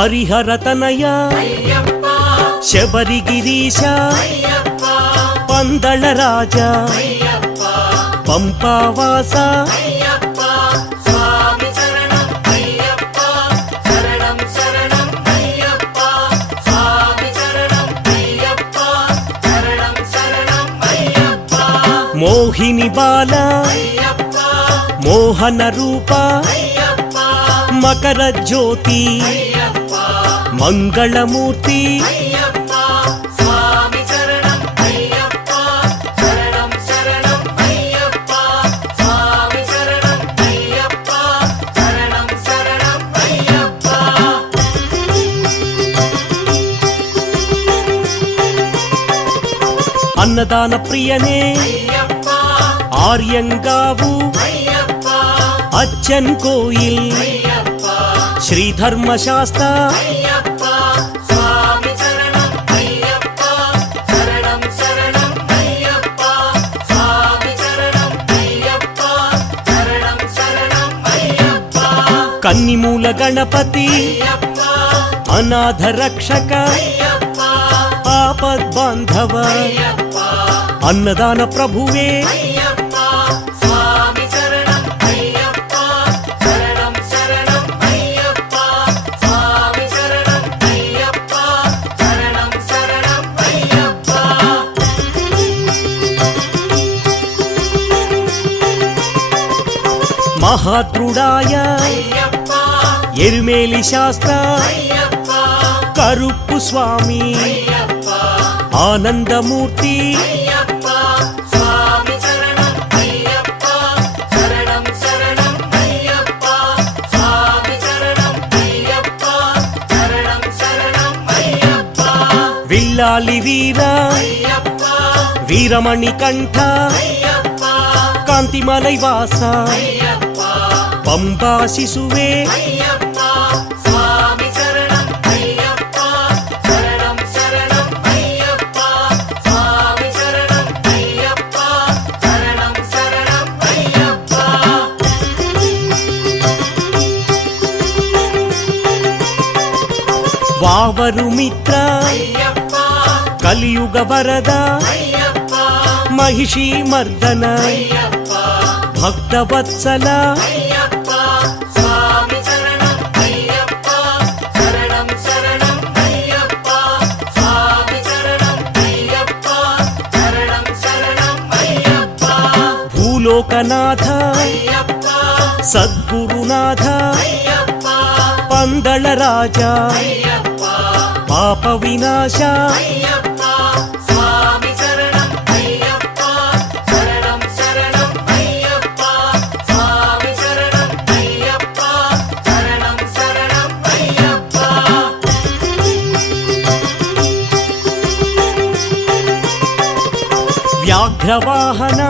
హరిహరతనయ శబరిగిరీశ పందళ రాజా పంపావాస మోహిని బాల మోహన రూప మకర జ్యోతి మంగళమూర్తి అన్నదాన ప్రియనే ఆర్యంగావు అచ్చన్ కోయిల్ శ్రీ ధర్మశాస్త్ర కన్నిమూల గణపతి అనాథ రక్షక ఆపద్ బాంధవ అన్నదాన ప్రభువే మహాత్రుడాయ ఎరుమేలి శాస్త్ర కరుప్పు స్వామి ఆనందమూర్తి విల్లాలి వీర వీరమణి కంఠ కాంతిమలై వాస పంబా శిశువే వావరు మిత్ర కలియుగ వరద మహిషీ మర్దన భక్తవత్సల భూలోకనాథ సద్గురునాథ పందళ రాజా పాప వినాశ వ్యాఘ్రవాహన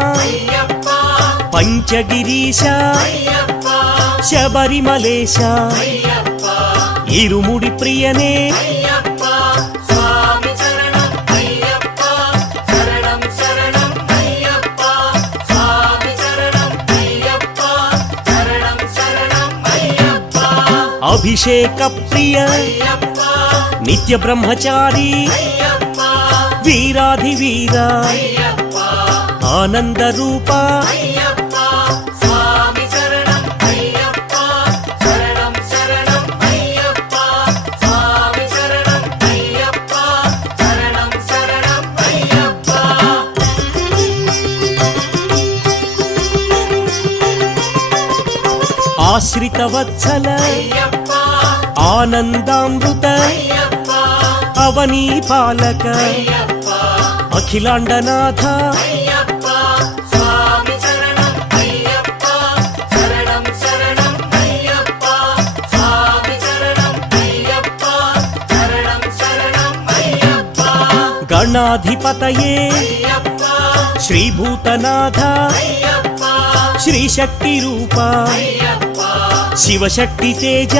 పంచగిరీశ శబరిమలేశ ఇరుముడి ప్రియనే అభిషేక ప్రియ నిత్య బ్రహ్మచారి వీరాధివీర ఆనంద రూప ఆశ్రిత వత్సల ఆనందామృత అవనీ పాలక అఖిలాండనాథ గణాధిపతయే శ్రీభూతనాథ శ్రీశక్తి రూప శివశక్తి తేజ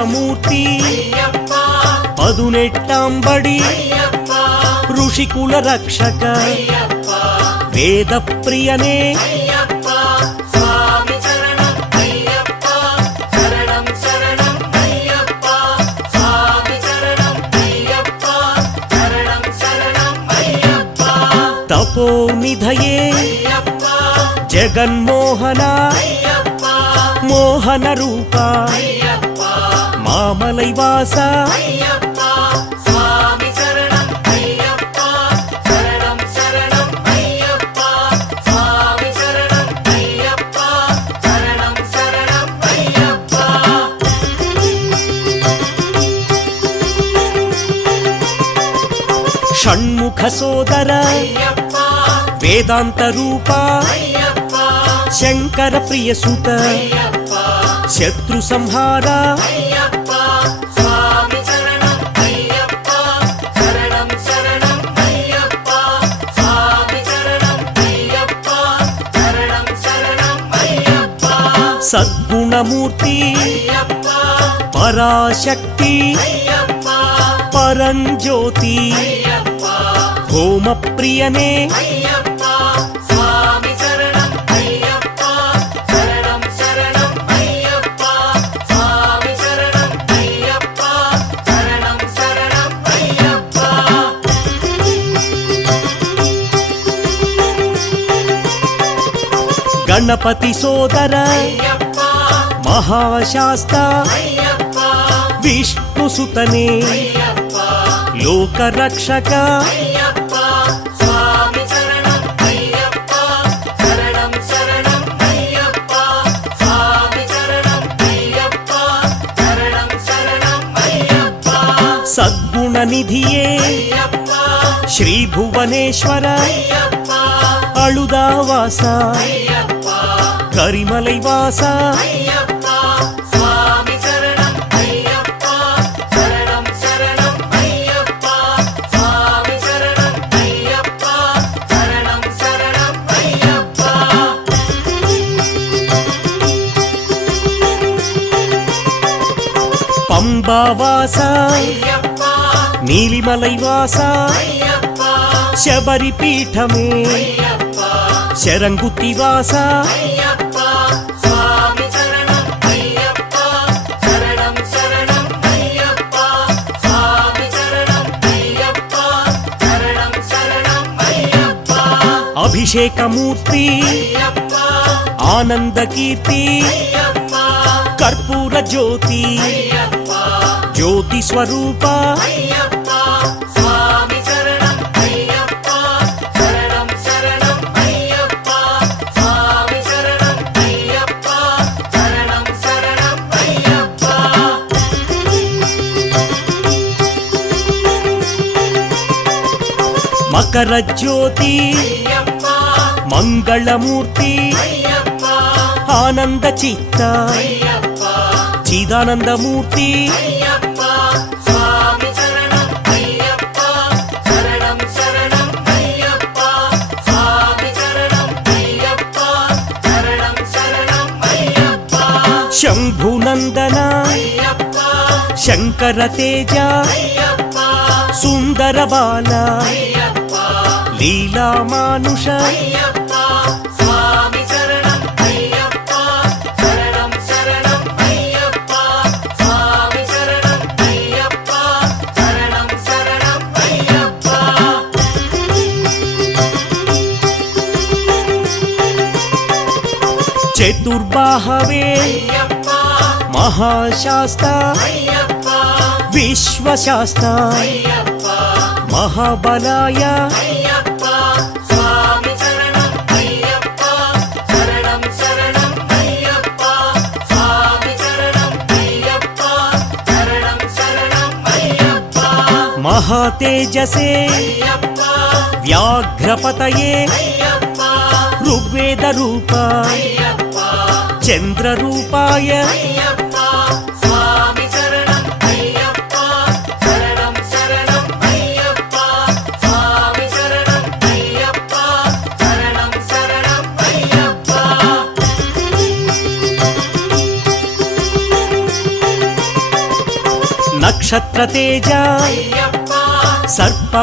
అమృతమూర్తి పదునెట్టాంబడి ఋషికుల రక్షక వేద ప్రియనే తపోనిధయే జగన్మోహన మోహన రూప మామలైవాస షణ్ముఖ సోదర వేదాంత రూప శంకర ప్రియసుత శత్రు సంహార సద్గుణమూర్తి పరాశక్తి పరంజ్యోతి హోమ ప్రియనే గణపతి సోదర మహాశాస్త విష్ణుసుతనే లోకరక్షక సద్గుణనిధియే శ్రీ భువనేశ్వర అళుదావాస కరిమలైవాస పంబావాస నీలిమలైవాస శబరిపీఠమే శరంగుత్తివాస అభిషేకమూర్తి ఆనందకీర్తి కర్పూర జ్యోతి జ్యోతి స్వరూప మకర జ్యోతి మంగళమూర్తి ఆనంద చిత్త చిదానందమూర్తి శంభునందన శంకర తేజ సుందర బాల లీలా మానుష చతుర్బాహవే మహాశాస్త విశ్వశాస్త మహాబలాయ మహాతేజసే వ్యాఘ్రపతయే ఋగ్వేద రూప చంద్ర రూపాయ నక్షత్ర తేజ సర్ప